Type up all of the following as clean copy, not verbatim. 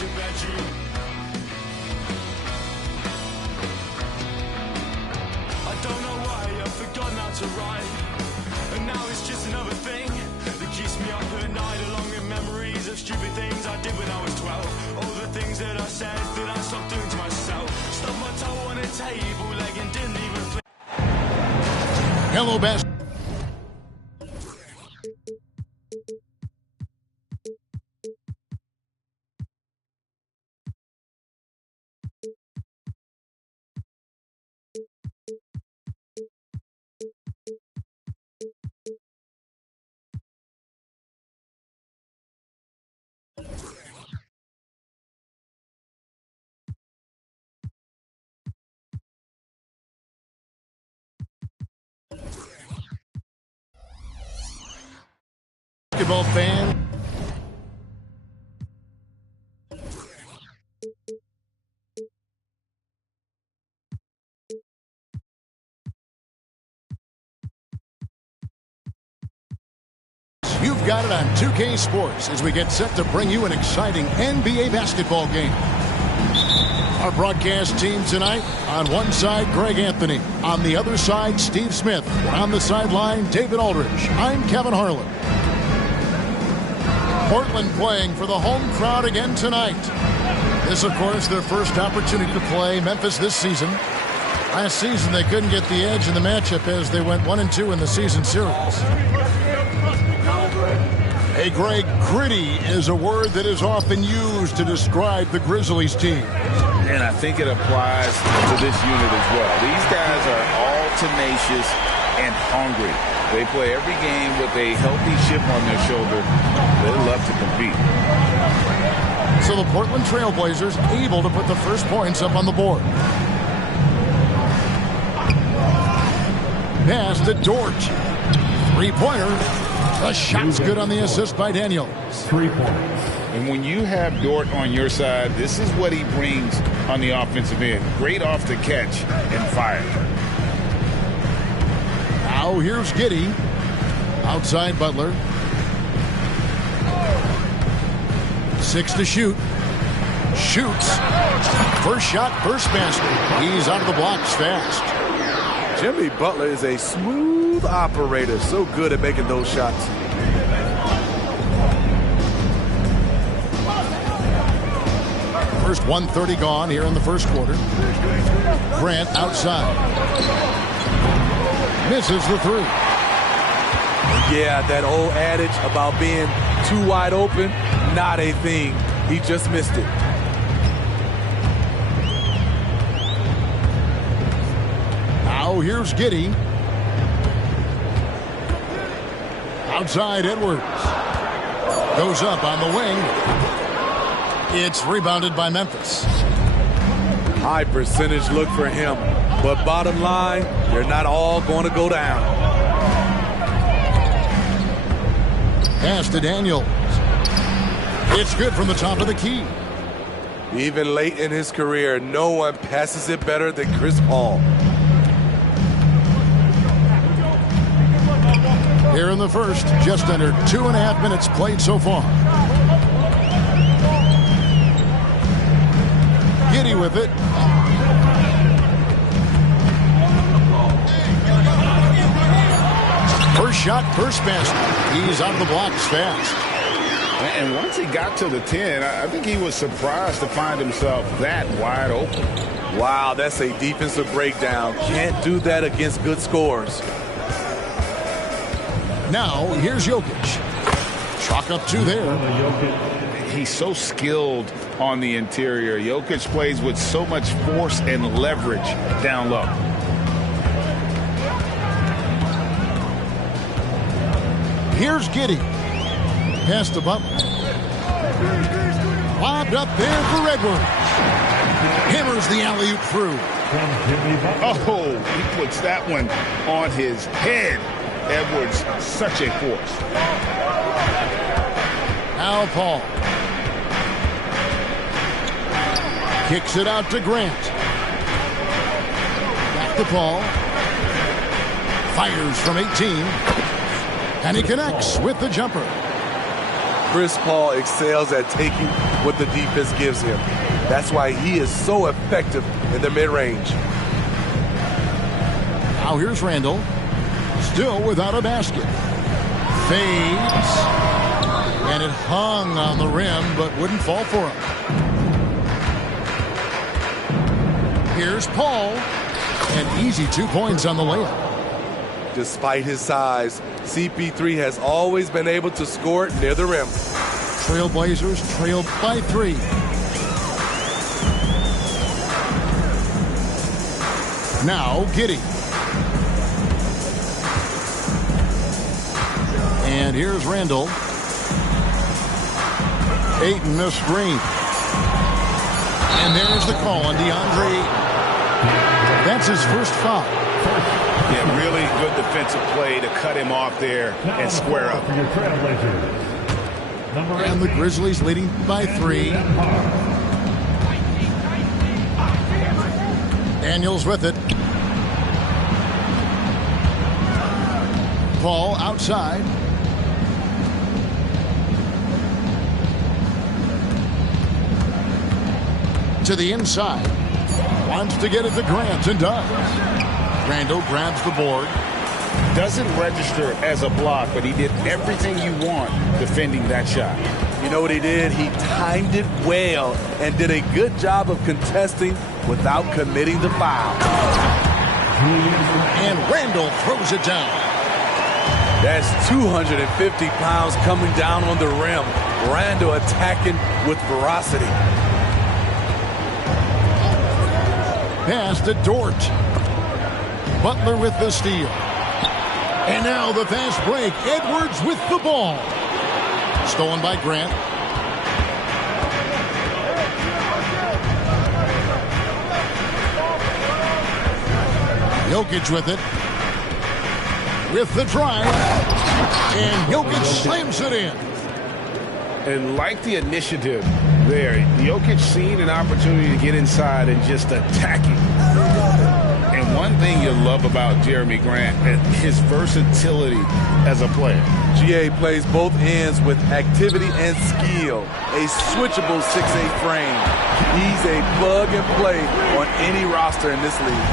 your bedroom. I don't know why I've forgotten how to write, and now it's just another thing that keeps me up at night, along with memories of stupid things I did when I was 12. All the things that I said that I stopped doing to myself. Stubbed my toe on a table leg and didn't even flip. Hello, best. Basketball fan. You've got it on 2K Sports as we get set to bring you an exciting NBA basketball game. Our broadcast team tonight, on one side, Greg Anthony. On the other side, Steve Smith. We're on the sideline, David Aldridge. I'm Kevin Harlan. Portland playing for the home crowd again tonight. This, of course, their first opportunity to play Memphis this season. Last season, they couldn't get the edge in the matchup as they went 1-2 in the season series. Hey, Greg, gritty is a word that is often used to describe the Grizzlies team. And I think it applies to this unit as well. These guys are all tenacious and hungry. They play every game with a healthy chip on their shoulder. They love to compete. So the Portland Trailblazers able to put the first points up on the board. Pass to Dort. Three-pointer. The shot's good on the assist by Daniel. 3 points. And when you have Dort on your side, this is what he brings on the offensive end. Great off the catch and fire. Now here's Giddey. Outside Butler. 6 to shoot. Shoots. First shot, first basket. He's out of the blocks fast. Jimmy Butler is a smooth operator. So good at making those shots. First 1:30 gone here in the first quarter. Grant outside. Misses the three. Yeah, that old adage about being too wide open, not a thing. He just missed it. Now here's Giddey. Outside Edwards. Goes up on the wing. It's rebounded by Memphis. High percentage look for him. But bottom line, they're not all going to go down. Pass to Daniels. It's good from the top of the key. Even late in his career, no one passes it better than Chris Paul. Here in the first, just under 2.5 minutes played so far. Giddey with it. First shot, first basket. He's out of the blocks fast. And once he got to the 10, I think he was surprised to find himself that wide open. Wow, that's a defensive breakdown. Can't do that against good scores. Now, here's Jokic. Chalk up 2 there. He's so skilled on the interior. Jokic plays with so much force and leverage down low. Here's Giddey. Pass to Butler. Lobbed up there for Edwards. Hammers the alley-oop through. Oh, he puts that one on his head. Edwards, such a force. Now Paul. Kicks it out to Grant. Back to Paul. Fires from 18. And he connects with the jumper. Chris Paul excels at taking what the defense gives him. That's why he is so effective in the mid-range. Now here's Randall. Still without a basket. Fades. And it hung on the rim, but wouldn't fall for him. Here's Paul. An easy 2 points on the layup. Despite his size, CP3 has always been able to score it near the rim. Trailblazers trailed by 3. Now Giddey. And here's Randall. Ayton missed screen. And there's the call on DeAndre. That's his first foul. Yeah, really good defensive play to cut him off there and square up. And the Grizzlies leading by 3. Daniels with it. Paul outside. To the inside. Wants to get it to Grant and does. Randall grabs the board. Doesn't register as a block, but he did everything you want defending that shot. You know what he did? He timed it well and did a good job of contesting without committing the foul. And Randall throws it down. That's 250 pounds coming down on the rim. Randall attacking with ferocity. Pass to Dort. Butler with the steal. And now the fast break. Edwards with the ball. Stolen by Grant. Jokic with it. With the drive. And Jokic slams it in. And like the initiative there, Jokic seen an opportunity to get inside and just attack it. And one thing you love about Jeremy Grant, his versatility as a player. GA plays both ends with activity and skill. A switchable 6'8" frame. He's a plug and play on any roster in this league.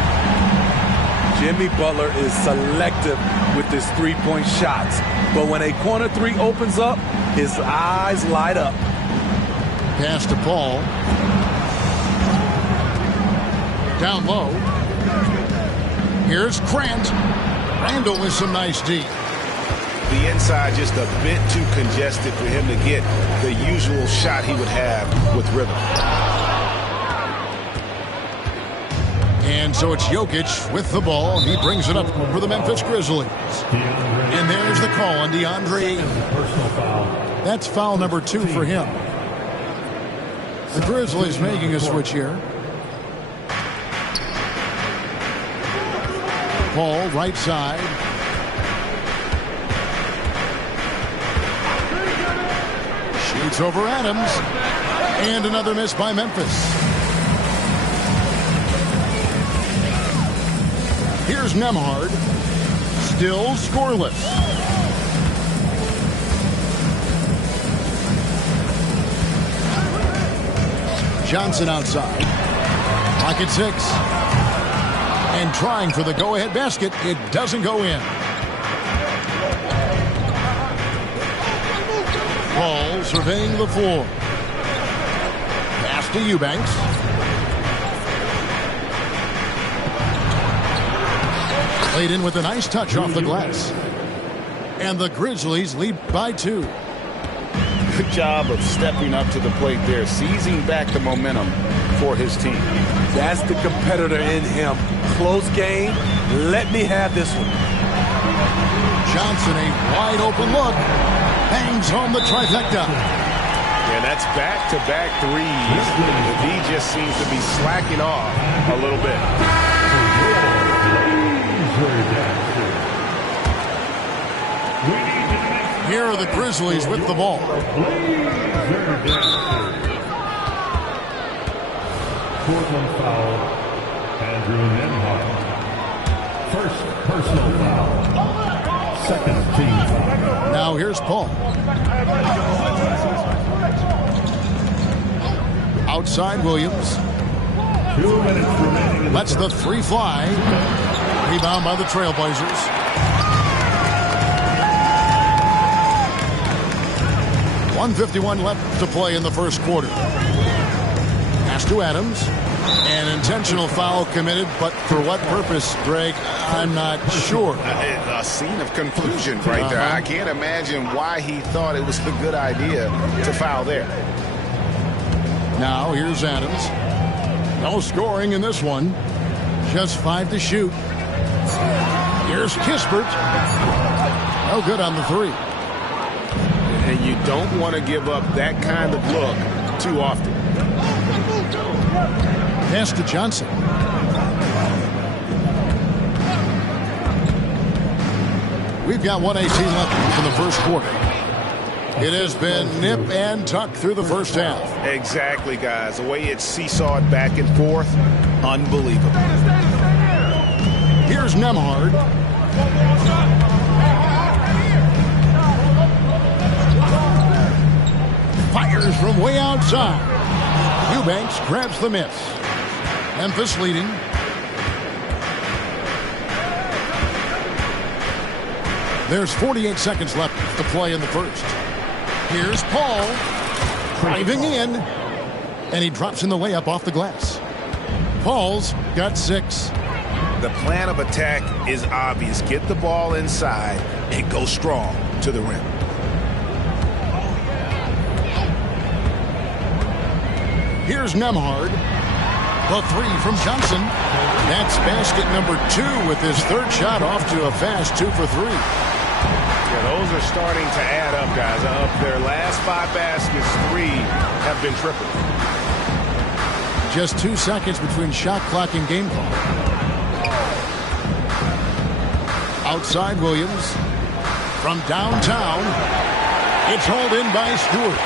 Jimmy Butler is selective with his three-point shots. But when a corner 3 opens up, his eyes light up. Pass to Paul. Down low. Here's Grant. Randall with some nice D. The inside just a bit too congested for him to get the usual shot he would have with rhythm. And so it's Jokic with the ball. He brings it up for the Memphis Grizzlies. And there's the call on DeAndre. That's foul number 2 for him. The Grizzlies making a switch here. Paul right side. Shoots over Adams. And another miss by Memphis. Here's Nembhard. Still scoreless. Johnson outside. Pocket 6. And trying for the go-ahead basket. It doesn't go in. Paul surveying the floor. Pass to Eubanks. Played in with a nice touch off the glass. And the Grizzlies lead by 2. Good job of stepping up to the plate there, seizing back the momentum for his team. That's the competitor in him. Close game. Let me have this one. Johnson, a wide open look. Hangs home the trifecta. Yeah, that's back-to-back threes. The D just seems to be slacking off a little bit. Here are the Grizzlies with the ball. Portland foul, Andrew Nembhard. First personal foul. second team foul. Now here's Paul. Outside Williams. 2 minutes remaining. Lets the three fly. Rebound by the Trailblazers. 1:51 left to play in the first quarter. Pass to Adams. An intentional foul committed, but for what purpose, Greg? I'm not sure. A scene of confusion right there. I can't imagine why he thought it was a good idea to foul there. Now here's Adams. No scoring in this one. Just 5 to shoot. Here's Kispert. No good on the three. And you don't want to give up that kind of look too often. Pass to Johnson. We've got 1:18 left in the first quarter. It has been nip and tuck through the first half. Exactly, guys. The way it's seesawed back and forth, unbelievable. Here's Nembhard. Fires from way outside. Eubanks grabs the miss. Memphis leading. There's 48 seconds left to play in the first. Here's Paul. Driving in. And he drops in the layup off the glass. Paul's got 6. The plan of attack is obvious. Get the ball inside and go strong to the rim. Here's Nembhard. The three from Johnson. That's basket number 2 with his third shot off to a fast 2 for 3. Yeah, those are starting to add up, guys. Of their last 5 baskets, 3 have been triple. Just 2 seconds between shot clock and game clock. Outside Williams. From downtown. It's hauled in by Stewart.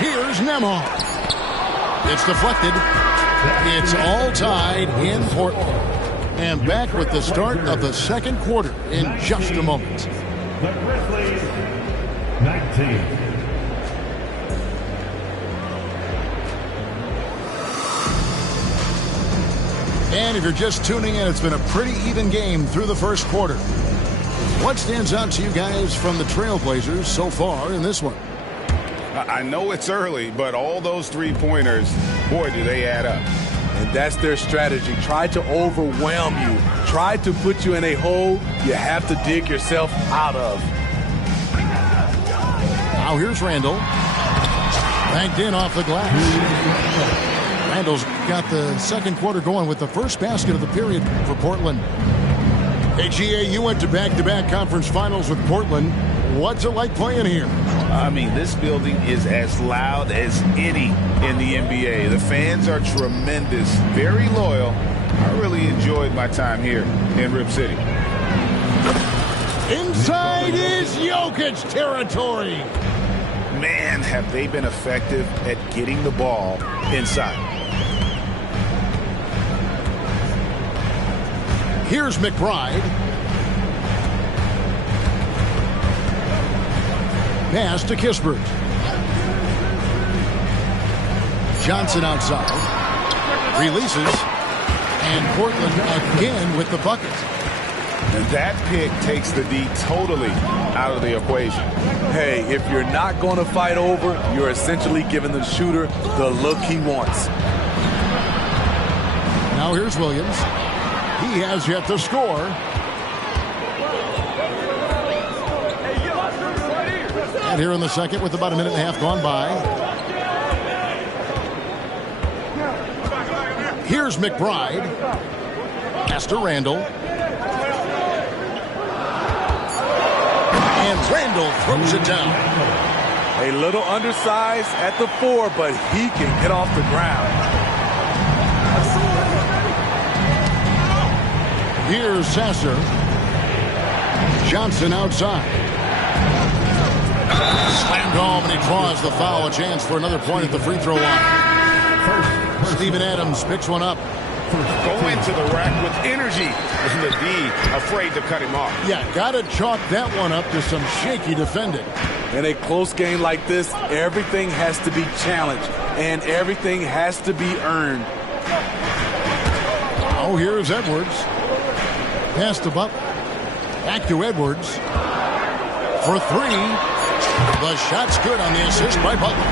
Here's Nembhard. It's deflected. It's all tied in Portland. And back with the start of the second quarter in just a moment. The Grizzlies, 19. And if you're just tuning in, it's been a pretty even game through the first quarter. What stands out to you guys from the Trailblazers so far in this one? I know it's early, but all those three-pointers, boy, do they add up. And that's their strategy. Try to overwhelm you. Try to put you in a hole you have to dig yourself out of. Now here's Randall. Banked in off the glass. Randall's got the second quarter going with the first basket of the period for Portland. Hey, GA, you went to back-to-back conference finals with Portland. What's it like playing here? I mean, this building is as loud as any in the NBA. The fans are tremendous, very loyal. I really enjoyed my time here in Rip City. Inside is Jokic territory. Man, have they been effective at getting the ball inside. Here's McBride. Pass to Kispert. Johnson outside. Releases. And Portland again with the bucket. And that pick takes the D totally out of the equation. Hey, if you're not going to fight over, you're essentially giving the shooter the look he wants. Now here's Williams. He has yet to score. And here in the second with about a minute and a half gone by. Here's McBride. Pass to Randall. And Randall throws it down. A little undersized at the 4, but he can get off the ground. Here's Sasser. Johnson outside. Slammed home, and he draws the foul. A chance for another point at the free throw line. Steven Adams picks one up Go into the rack with energy and to be afraid to cut him off. Yeah, got to chalk that one up to some shaky defending. In a close game like this, everything has to be challenged and everything has to be earned. Oh, here's Edwards. Pass to Butler. Back to Edwards. For three. The shot's good on the assist by Butler.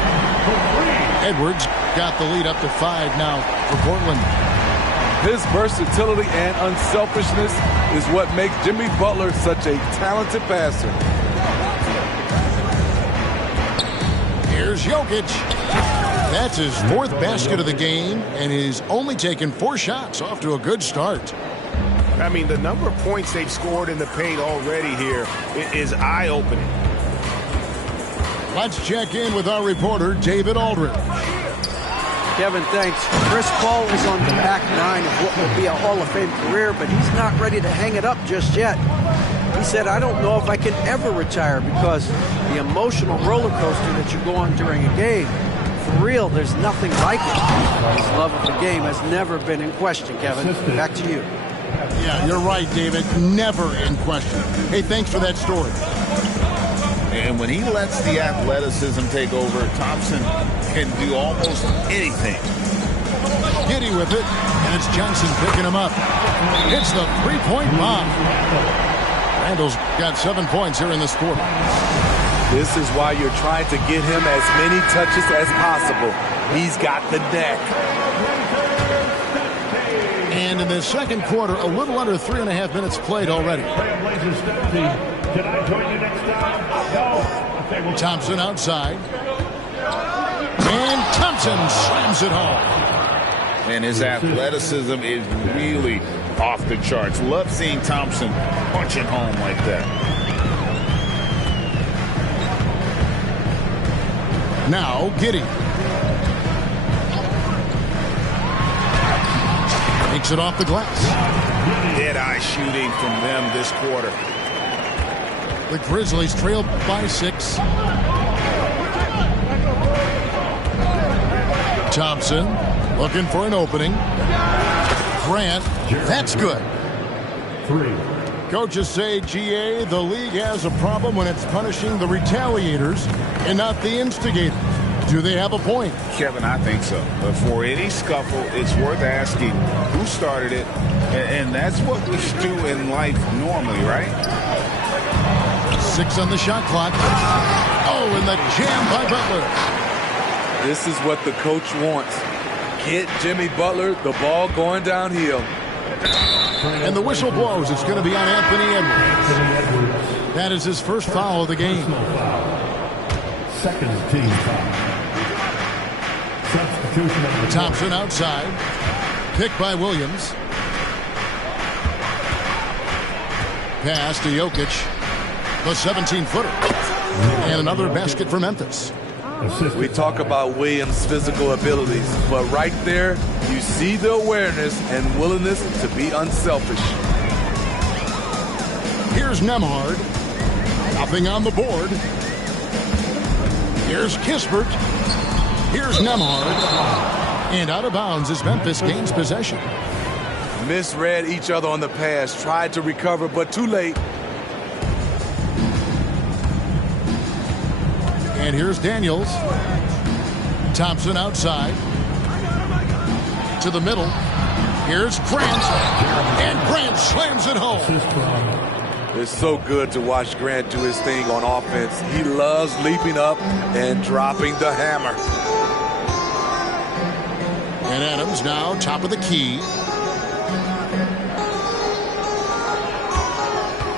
Edwards got the lead up to 5 now for Portland. His versatility and unselfishness is what makes Jimmy Butler such a talented passer. Here's Jokic. That's his 4th basket of the game, and he's only taken 4 shots. Off to a good start. I mean, the number of points they've scored in the paint already here is eye-opening. Let's check in with our reporter, David Aldridge. Kevin, thanks. Chris Paul is on the back 9 of what will be a Hall of Fame career, but he's not ready to hang it up just yet. He said, I don't know if I can ever retire because the emotional roller coaster that you go on during a game, for real, there's nothing like it. His love of the game has never been in question, Kevin. Back to you. Yeah, you're right, David. Never in question. Hey, thanks for that story. And when he lets the athleticism take over, Thompson can do almost anything. Giddy with it, and it's Johnson picking him up. It's the three-point bomb. Randall's got 7 points here in this quarter. This is why you're trying to get him as many touches as possible. He's got the neck. And in the second quarter, a little under 3.5 minutes played already. Can I join you next time? No. Thompson outside. And Thompson slams it home. And his athleticism is really off the charts. Love seeing Thompson punch it home like that. Now, Giddy. Takes it off the glass. Dead-eye shooting from them this quarter. The Grizzlies trail by 6. Thompson looking for an opening. Grant, that's good. 3. Coaches say, GA, the league has a problem when it's punishing the retaliators and not the instigators. Do they have a point? Kevin, I think so. But for any scuffle, it's worth asking who started it. And that's what we should do in life normally, right? 6 on the shot clock. Oh, and the jam by Butler. This is what the coach wants. Get Jimmy Butler the ball going downhill. And the whistle blows. It's going to be on Anthony Edwards. That is his first foul of the game. Second team foul. Substitution on the Thompson outside. Picked by Williams. Pass to Jokic. The 17-footer. And another basket for Memphis. We talk about Williams' physical abilities, but right there, you see the awareness and willingness to be unselfish. Here's Nembhard. Nothing on the board. Here's Kispert. Here's Nembhard. And out of bounds as Memphis gains possession. Misread each other on the pass, tried to recover, but too late. And here's Daniels. Thompson outside. To the middle. Here's Grant. And Grant slams it home. It's so good to watch Grant do his thing on offense. He loves leaping up and dropping the hammer. And Adams now top of the key.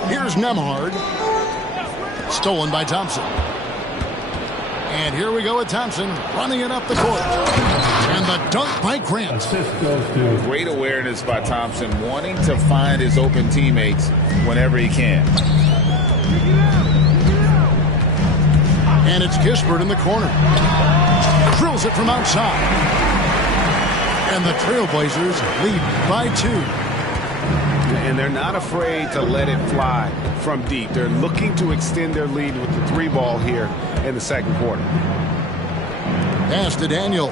Here's Nembhard. Stolen by Thompson. And here we go with Thompson running it up the court. And the dunk by Grant. Great awareness by Thompson, wanting to find his open teammates whenever he can. And it's Kispert in the corner. Drills it from outside. And the Trailblazers lead by 2. And they're not afraid to let it fly from deep. They're looking to extend their lead with the 3 ball here in the second quarter. Pass to Daniel.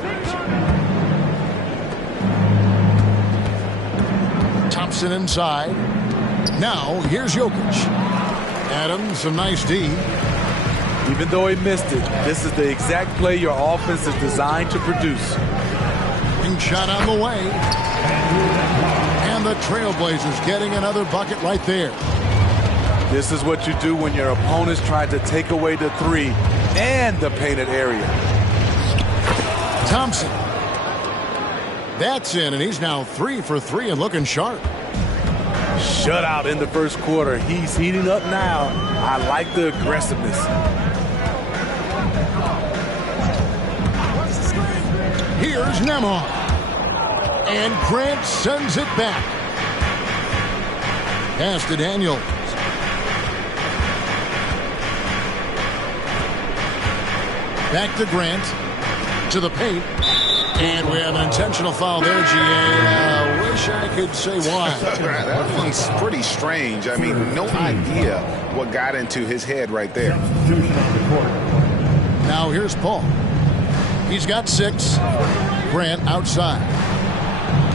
Thompson inside. Now here's Jokic. Adams, some nice D. Even though he missed it, this is the exact play your offense is designed to produce. And shot on the way. And the Trailblazers getting another bucket right there. This is what you do when your opponents try to take away the three and the painted area. Thompson. That's in, and he's now 3 for 3 and looking sharp. Shutout in the first quarter. He's heating up now. I like the aggressiveness. Here's Nembhard. And Grant sends it back. Pass to Daniels. Back to Grant. To the paint. And we have an intentional foul there, G.A. Wish I could say why. That's pretty strange. I mean, no idea what got into his head right there. Now here's Paul. He's got 6. Grant outside.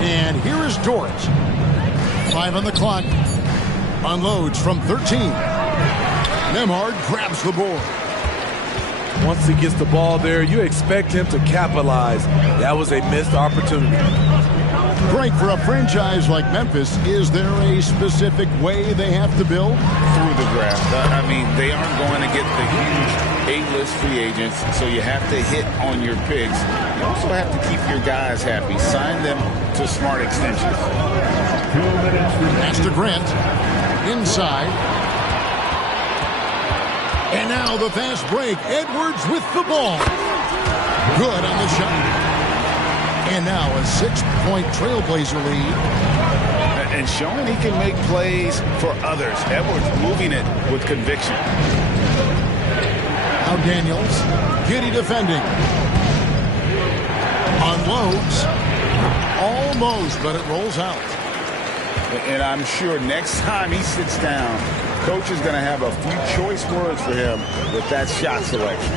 And here is Dort. 5 on the clock. Unloads from 13. Nembhard grabs the board. Once he gets the ball there, you expect him to capitalize. That was a missed opportunity. Frank, for a franchise like Memphis, is there a specific way they have to build? Through the draft. I mean, they aren't going to get the huge A-list free agents, so you have to hit on your picks. You also have to keep your guys happy. Sign them to smart extensions. Pass to Grant. Inside. And now the fast break. Edwards with the ball. Good on the shot. And now a 6-point Trailblazer lead. And showing he can make plays for others. Edwards moving it with conviction. Now Daniels. Giddy defending. Unloads. Almost, but it rolls out. And I'm sure next time he sits down, coach is going to have a few choice words for him with that shot selection.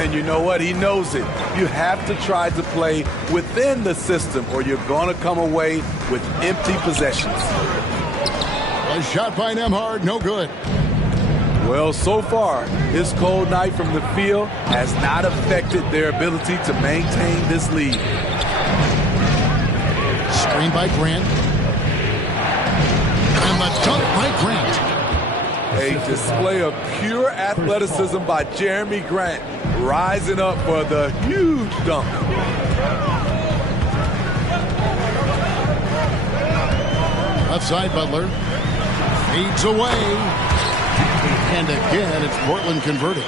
And you know what? He knows it. You have to try to play within the system or you're going to come away with empty possessions. A shot by Nembhard, no good. Well, so far, this cold night from the field has not affected their ability to maintain this lead. Screen by Grant. And the dunk by Grant. A display of pure athleticism by Jeremy Grant, rising up for the huge dunk. Left side, Butler. Feeds away. And again, it's Portland converting.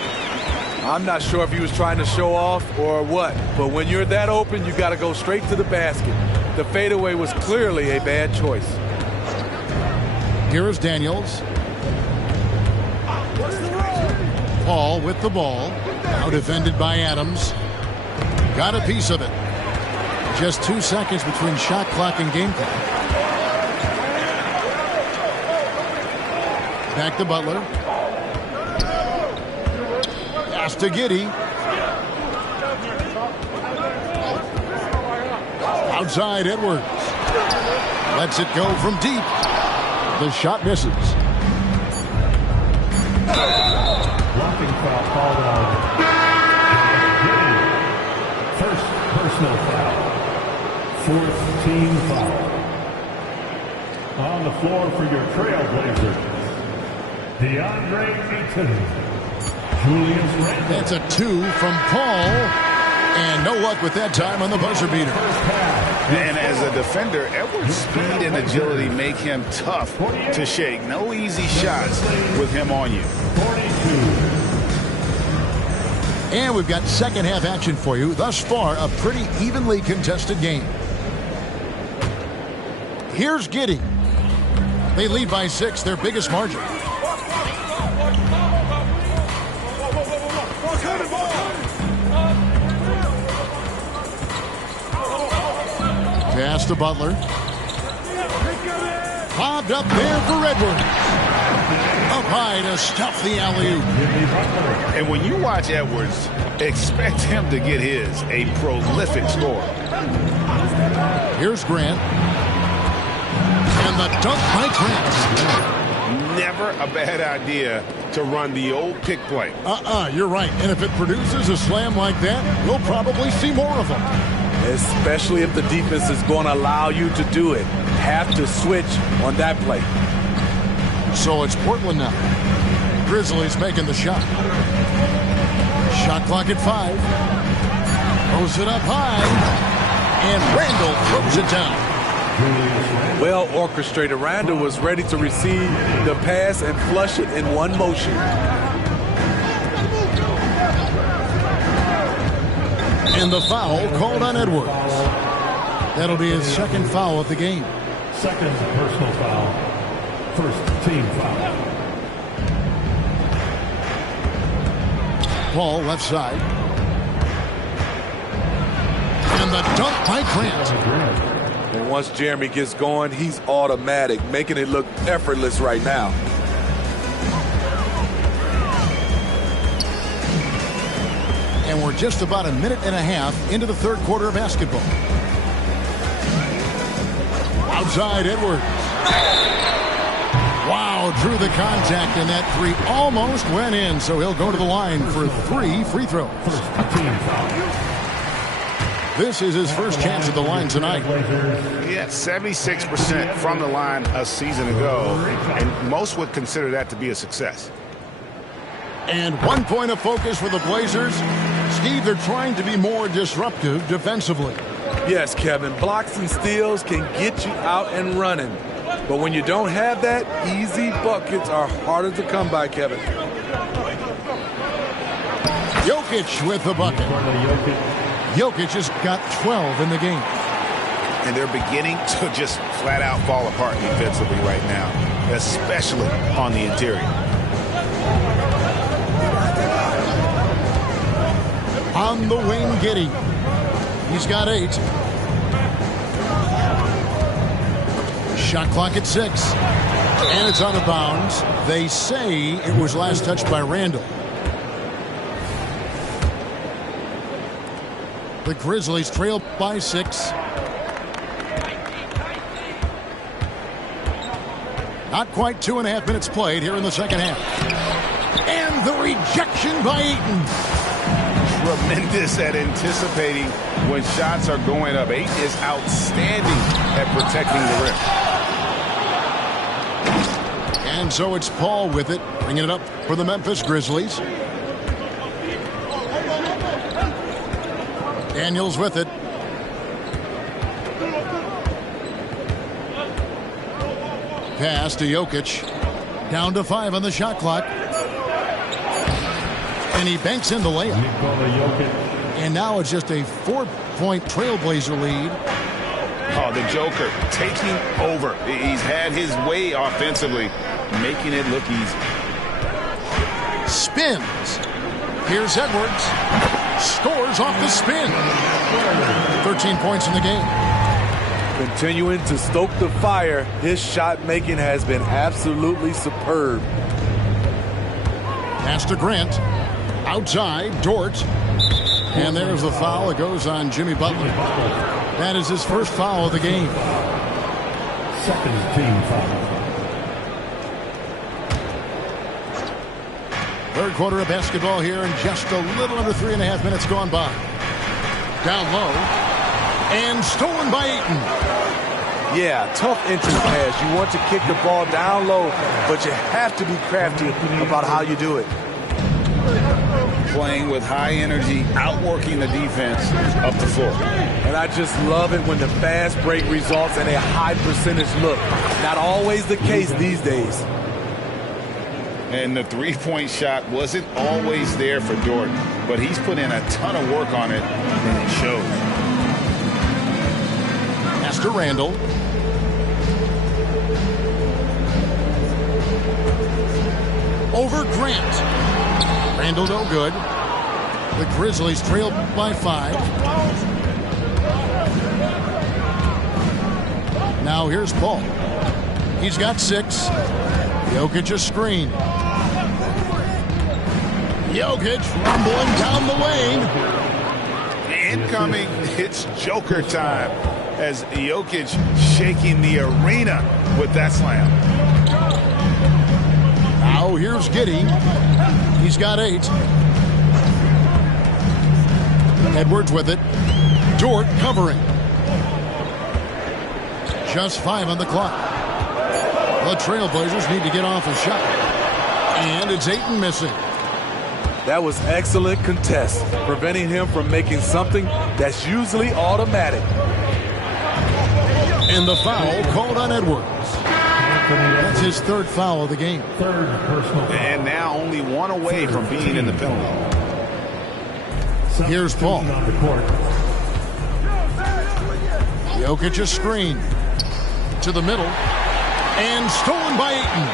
I'm not sure if he was trying to show off or what, but when you're that open, you got to go straight to the basket. The fadeaway was clearly a bad choice. Here is Daniels. Paul with the ball. Now defended by Adams. Got a piece of it. Just 2 seconds between shot clock and game clock. Back to Butler. Pass to Giddy. Outside Edwards. Lets it go from deep. The shot misses. Blocking foul called on. First personal foul. 4th team foul. On the floor for your Trailblazers, DeAndre Ayton. Julius Randle. That's a 2 from Paul. And no luck with that time on the buzzer beater. And as a defender, Edwards' speed and agility make him tough to shake. No easy shots with him on you. 42. And we've got second half action for you. Thus far, a pretty evenly contested game. Here's Giddy. They lead by 6, their biggest margin. Pass to Butler. Bobbed up there for Edwards. Up high to stuff the alley-oop. And when you watch Edwards, expect him to get his, a prolific scorer. Here's Grant. And the dunk by Grant. Never a bad idea to run the old pick play. You're right. And if it produces a slam like that, we'll probably see more of them. Especially if the defense is going to allow you to do it. Have to switch on that play. So it's Portland now. Grizzlies making the shot. Shot clock at 5. Throws it up high. And Randall throws it down. Well orchestrated. Randall was ready to receive the pass and flush it in one motion. And the foul called on Edwards. That'll be his second foul of the game. Second personal foul. First team foul. Paul left side. And the dunk by Grant. And once Jeremy gets going, he's automatic, making it look effortless right now. And we're just about a minute and a half into the third quarter of basketball. Outside Edwards. Wow, drew the contact, and that three almost went in, so he'll go to the line for 3 free throws. First team foul. This is his first chance at the line tonight. Yeah, 76% from the line a season ago, and most would consider that to be a success. And 1 point of focus for the Blazers. Steve, they're trying to be more disruptive defensively. Yes, Kevin, blocks and steals can get you out and running. But when you don't have that, easy buckets are harder to come by, Kevin. Jokic with the bucket. Jokic has got 12 in the game. And they're beginning to just flat out fall apart defensively right now, especially on the interior. On the wing, Giddey. He's got 8. Shot clock at 6. And it's out of bounds. They say it was last touched by Randall. The Grizzlies trail by 6. Not quite 2.5 minutes played here in the second half. And the rejection by Ayton. Tremendous at anticipating when shots are going up. Ayton is outstanding at protecting the rim. And so it's Paul with it, bringing it up for the Memphis Grizzlies. Daniels with it. Pass to Jokic. Down to 5 on the shot clock. And he banks in the layup. And now it's just a 4-point Trailblazer lead. Oh, the Joker taking over. He's had his way offensively, making it look easy. Spins. Here's Edwards. Scores off the spin. 13 points in the game. Continuing to stoke the fire, his shot making has been absolutely superb. Pass to Grant. Outside, Dort. And there's the foul. It goes on Jimmy Butler. That is his first foul of the game. Second team foul. Third quarter of basketball here, and just a little under 3.5 minutes gone by. Down low. And stolen by Ayton. Yeah, tough entry pass. You want to kick the ball down low, but you have to be crafty about how you do it. Playing with high energy, outworking the defense up the floor. And I just love it when the fast break results in a high percentage look. Not always the case these days. And the three-point shot wasn't always there for Dort, but he's put in a ton of work on it, and it shows. Pass to Randall. Over Grant. Randall no good. The Grizzlies trail by 5. Now here's Paul. He's got 6. Jokic a screen. Jokic rumbling down the lane. Incoming, it's Joker time. as Jokic shaking the arena with that slam. Now here's Giddey. He's got 8. Edwards with it. Dort covering. Just 5 on the clock. The Trailblazers need to get off a shot. And it's Ayton missing. That was excellent contest, preventing him from making something that's usually automatic. And the foul called on Edwards. That's his 3rd foul of the game. And now only 1 away from being in the penalty. Here's Paul. Jokic a screen. To the middle. And stolen by Ayton.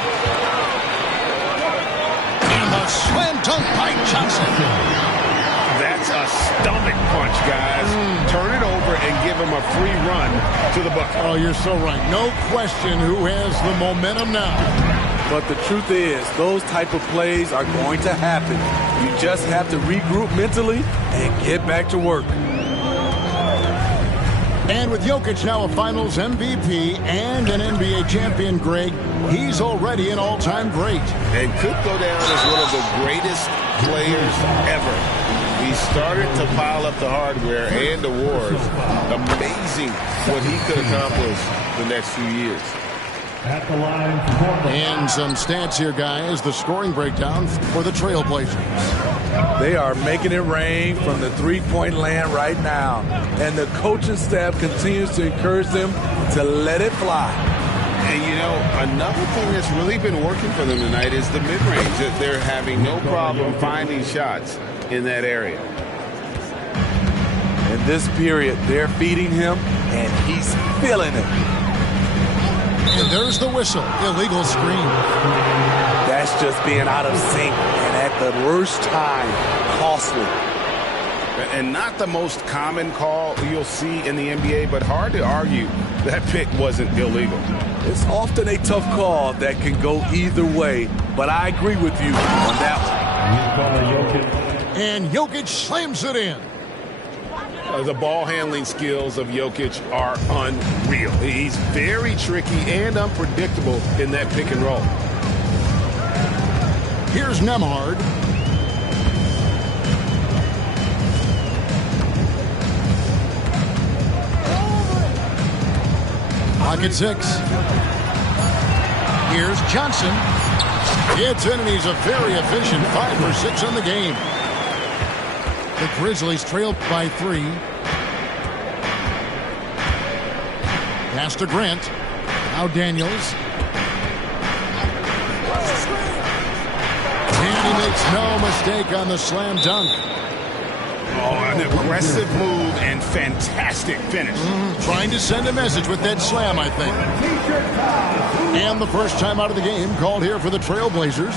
And the slam dunk by Johnson. That's a stomach punch, guys. Turn it over and give him a free run to the bucket. Oh, you're so right. No question who has the momentum now. But the truth is, those type of plays are going to happen. You just have to regroup mentally and get back to work. And with Jokic now a Finals MVP and an NBA champion, Greg, he's already an all-time great. And could go down as one of the greatest players ever. He started to pile up the hardware and awards. Amazing what he could accomplish the next few years. At the line, and some stats here, guys. The scoring breakdown for the Trailblazers. They are making it rain from the three-point land right now. And the coaching staff continues to encourage them to let it fly. And, you know, another thing that's really been working for them tonight is the mid-range. They're having no problem finding shots in that area. In this period, they're feeding him, and he's feeling it. And there's the whistle. Illegal screen. That's just being out of sync, and at the worst time, costly. And not the most common call you'll see in the NBA, but hard to argue that pick wasn't illegal. It's often a tough call that can go either way, but I agree with you on that one. And Jokic slams it in. The ball handling skills of Jokic are unreal. He's very tricky and unpredictable in that pick and roll. Here's Nembhard. Pocket 6. Here's Johnson. It's in, and he's a very efficient 5 for 6 on the game. The Grizzlies trailed by 3. Pass to Grant. Now Daniels. And he makes no mistake on the slam dunk. Oh, an aggressive move and fantastic finish. Trying to send a message with that slam, I think. And the first time out of the game called here for the Trailblazers.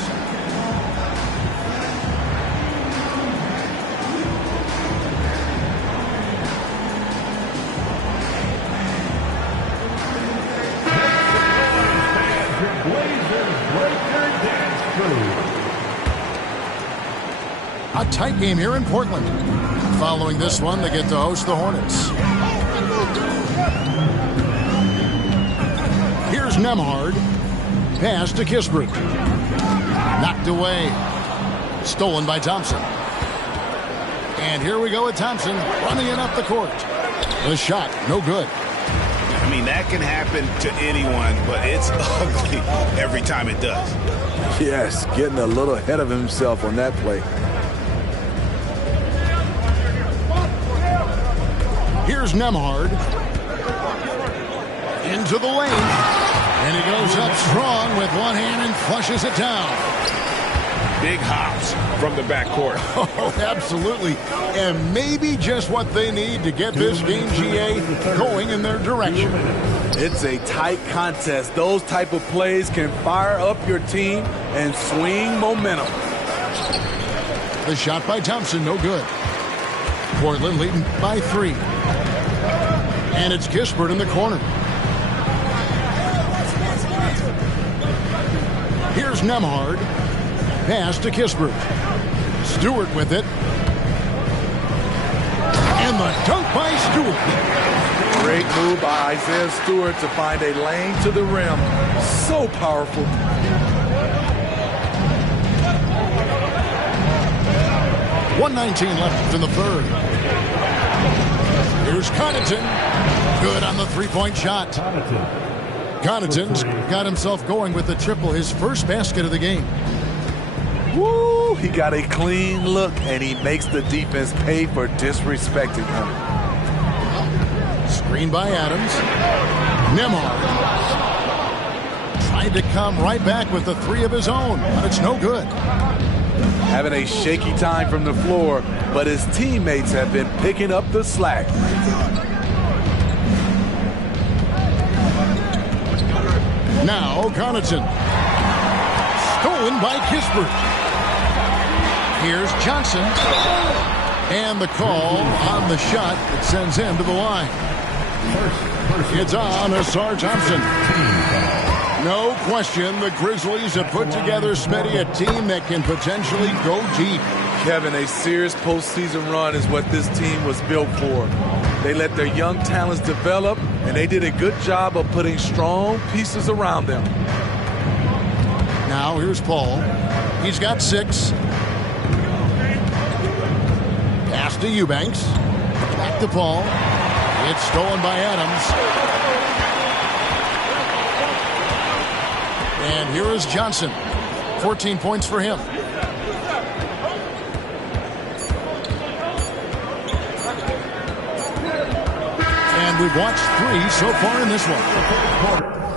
A tight game here in Portland. Following this one, they get to host the Hornets. Here's Nembhard. Pass to Kispert. Knocked away. Stolen by Thompson. And here we go with Thompson running it up the court. The shot, no good. I mean, that can happen to anyone, but it's ugly every time it does. Yes, getting a little ahead of himself on that play. Here's Nembhard. Into the lane. And he goes up strong with one hand and flushes it down. Big hops from the backcourt. Oh, absolutely. And maybe just what they need to get this game, GA, going in their direction. It's a tight contest. Those type of plays can fire up your team and swing momentum. The shot by Thompson, no good. Portland leading by 3. And it's Kispert in the corner. Here's Nembhard. Pass to Kispert. Stewart with it. And the dunk by Stewart. Great move by Isaiah Stewart to find a lane to the rim. So powerful. .119 left in the third. Here's Connaughton. Good on the three-point shot. Connaughton's got himself going with the triple, his first basket of the game. Woo! He got a clean look, and he makes the defense pay for disrespecting him. Screen by Adams. Nembhard tried to come right back with the three of his own, but it's no good. Having a shaky time from the floor, but his teammates have been picking up the slack. Now Connaughton. Stolen by Kispert. Here's Johnson. And the call on the shot that sends him to the line. It's on Asar Thompson. No question, the Grizzlies have put together, Smitty, a team that can potentially go deep. Kevin, a serious postseason run is what this team was built for. They let their young talents develop, and they did a good job of putting strong pieces around them. Now here's Paul. He's got 6. Pass to Eubanks. Back to Paul. It's stolen by Adams. And here is Johnson. 14 points for him. And we've watched 3 so far in this one.